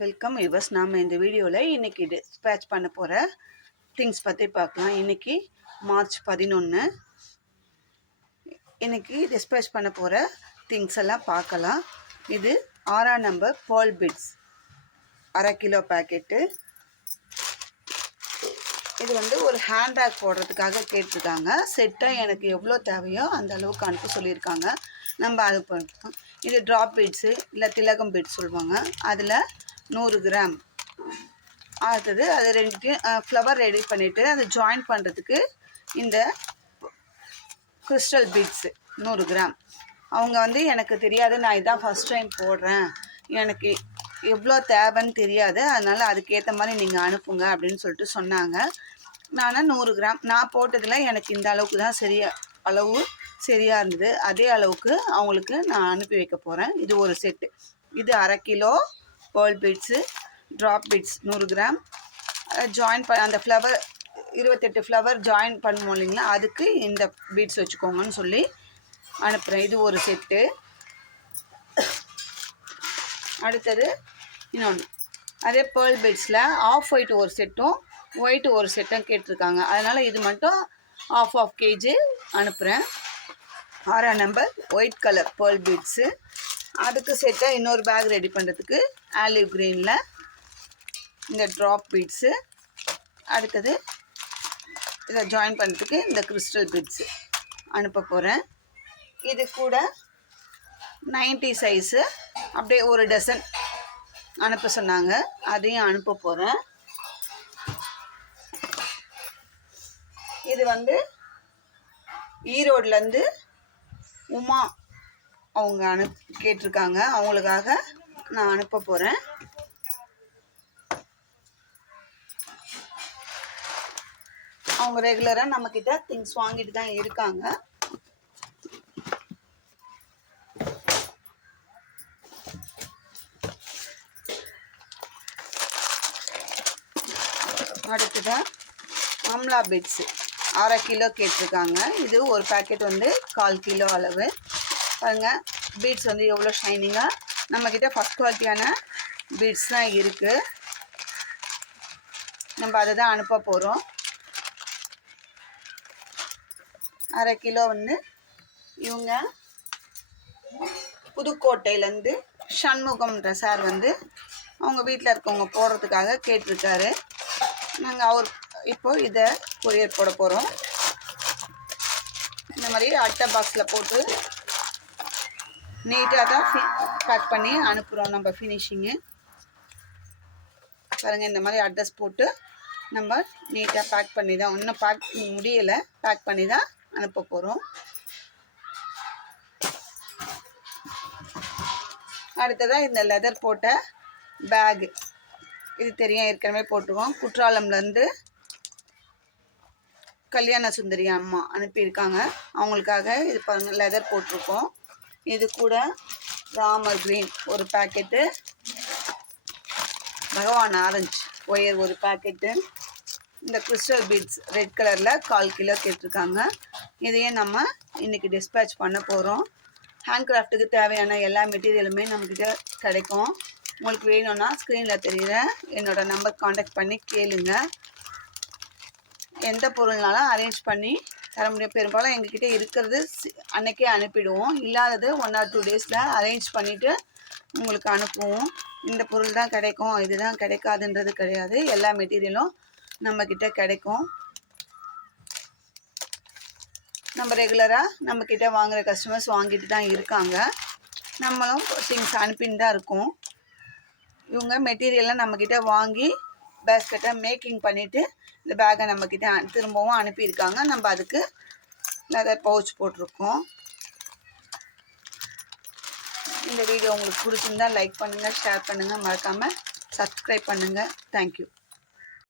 Welcome yours. நாம் இந்த வீடியோவில் இன்றைக்கி டிஸ்பேச் பண்ண போகிற திங்ஸ் பற்றி பார்க்கலாம். இன்றைக்கி மார்ச் 11. இன்றைக்கி டிஸ்பேச் பண்ண போகிற திங்ஸ் எல்லாம் பார்க்கலாம். இது 6ஆம் நம்பர் பேர்ல் பீட்ஸ், அரை கிலோ பேக்கெட்டு. இது ஒரு ஹேண்ட் பேக் போடுறதுக்காக கேட்டிருக்காங்க. செட்டாக எனக்கு எவ்வளோ தேவையோ அந்த அளவுக்கு அனுப்ப சொல்லியிருக்காங்க. நம்ம அது பண்ணுறோம். இது ட்ராப் பீட்ஸு இல்லை திலகம் பீட்ஸ் சொல்லுவாங்க. அதில் 100 கிராம். அடுத்தது அது ரெண்டுத்தையும் ஃப்ளவர் ரெடி பண்ணிவிட்டு அதை ஜாயின் பண்ணுறதுக்கு இந்த கிறிஸ்டல் பீட்ஸு 100 கிராம். அவங்க எனக்கு தெரியாது, நான் இதான் ஃபஸ்ட் டைம் போடுறேன், எனக்கு எவ்வளோ தேவைன்னு தெரியாது, அதனால் அதுக்கேற்ற மாதிரி நீங்கள் அனுப்புங்க அப்படின்னு சொல்லிட்டு சொன்னாங்க. நான் 100 கிராம் நான் போட்டதில் எனக்கு இந்த அளவுக்கு தான் அளவு சரியாக இருந்தது. அதே அளவுக்கு அவங்களுக்கு நான் அனுப்பி வைக்க போகிறேன். இது ஒரு செட்டு. இது அரை kilo pearl beads, drop beads 100 gram. Join அந்த ஃப்ளவர் 28 ஃப்ளவர் ஜாயின் பண்ணுவோம் இல்லைங்களா, அதுக்கு இந்த பீட்ஸ் வச்சுக்கோங்கன்னு சொல்லி அனுப்புகிறேன். இது ஒரு செட்டு. அடுத்தது இன்னொன்று, அதே பேர்ல் பீட்ஸில் ஆஃப் ஒயிட் ஒரு செட்டும் ஒயிட் ஒரு செட்டும் கேட்டிருக்காங்க. அதனால் இது மட்டும் ஆஃப் கேஜி அனுப்புகிறேன். 6ஆம் number white colour pearl beads. அதுக்கு செட்டாக இன்னொரு பேக் ரெடி பண்ணுறதுக்கு ஆலிவ் க்ரீனில் இந்த ட்ராப் பீட்ஸு. அடுத்தது இதை ஜாயின் பண்ணுறதுக்கு இந்த கிறிஸ்டல் பீட்ஸு அனுப்ப போகிறேன். இது கூட 90 சைஸு அப்படியே ஒரு டசன் அனுப்ப சொன்னாங்க, அதையும் அனுப்ப போகிறேன். இது ஈரோட்லேருந்து உமா அவங்க கேட்டிருக்காங்க, அவங்களுக்காக நான் அனுப்ப போகிறேன். அவங்க ரெகுலராக நம்மக்கிட்ட திங்ஸ் வாங்கிட்டு தான் இருக்காங்க. அடுத்ததாக அம்லா பீட்ஸு அரை கிலோ கேட்டிருக்காங்க. இது ஒரு பேக்கெட் 1/4 கிலோ அளவு. பாருங்கள், பீட்ஸ் எவ்வளோ ஷைனிங்காக, நம்மக்கிட்ட ஃபஸ்ட் குவாலிட்டியான பீட்ஸ் தான் இருக்குது. நம்ம அதை தான் அனுப்ப போகிறோம். அரை கிலோ இவங்க புதுக்கோட்டையிலேருந்து சண்முகம்ன்ற சார் அவங்க வீட்டில் இருக்கவங்க போடுறதுக்காக கேட்டிருக்காரு. நாங்கள் இப்போது இதை கொரியர் போட போகிறோம். இந்த மாதிரி அட்டை பாக்ஸில் போட்டு நீட்டாக தான் பேக் பண்ணி அனுப்புகிறோம். நம்ம ஃபினிஷிங்கு பாருங்கள், இந்த மாதிரி அட்ரஸ் போட்டு நம்ம நீட்டாக பேக் பண்ணி தான், இன்னும் பேக் முடியலை, பேக் பண்ணி தான் அனுப்ப போகிறோம். அடுத்ததாக இந்த லெதர் போட்ட பேகு, இது தெரியும், ஏற்கனவே போட்டுருவோம். குற்றாலம்லேருந்து கல்யாண சுந்தரி அம்மா அனுப்பியிருக்காங்க, அவங்களுக்காக இது பாருங்கள் லெதர் போட்டிருக்கோம். இது கூட ராமர் க்ரீன் ஒரு பேக்கெட்டு, பகவான் ஆரஞ்சு ஒயர் ஒரு பேக்கெட்டு, இந்த கிறிஸ்டல் பீட்ஸ் ரெட் கலரில் 1/4 கிலோ கேட்டிருக்காங்க. இதையும் நம்ம இன்றைக்கி டிஸ்பேச் பண்ண போகிறோம். ஹேண்ட் கிராஃப்ட்டுக்கு தேவையான எல்லா மெட்டீரியலுமே நம்மக்கிட்ட கிடைக்கும். உங்களுக்கு வேணும்னா ஸ்க்ரீனில் தெரிகிற என்னோடய நம்பர் காண்டாக்ட் பண்ணி கேளுங்க. எந்த பொருள்னாலும் அரேஞ்ச் பண்ணி தர முடியும். பெரும்பாலும் எங்ககிட்ட இருக்கிறது அன்றைக்கே அனுப்பிடுவோம், இல்லாதது 1 or 2 டேஸில் அரேஞ்ச் பண்ணிவிட்டு உங்களுக்கு அனுப்புவோம். இந்த பொருள் தான் கிடைக்கும், இதுதான் கிடைக்காதுன்றது கிடையாது. எல்லா மெட்டீரியலும் நம்மக்கிட்ட கிடைக்கும். நம்ம ரெகுலராக நம்மக்கிட்ட வாங்குகிற கஸ்டமர்ஸ் வாங்கிட்டு தான் இருக்காங்க. நம்மளும் திங்ஸ் அனுப்பின்னு தான் இருக்கோம். இவங்க மெட்டீரியல்லாம் நம்மக்கிட்ட வாங்கி பேஸ்கெட்டை மேக்கிங் பண்ணிவிட்டு இந்த பேக்கை நம்மக்கிட்ட திரும்பவும் அனுப்பியிருக்காங்க. நம்ம அதுக்கு லெதர் பவுச் போட்டிருக்கோம். இந்த வீடியோ உங்களுக்கு பிடிச்சிருந்தா லைக் பண்ணுங்கள், ஷேர் பண்ணுங்கள், மறக்காமல் சப்ஸ்கிரைப் பண்ணுங்கள். தேங்க்யூ.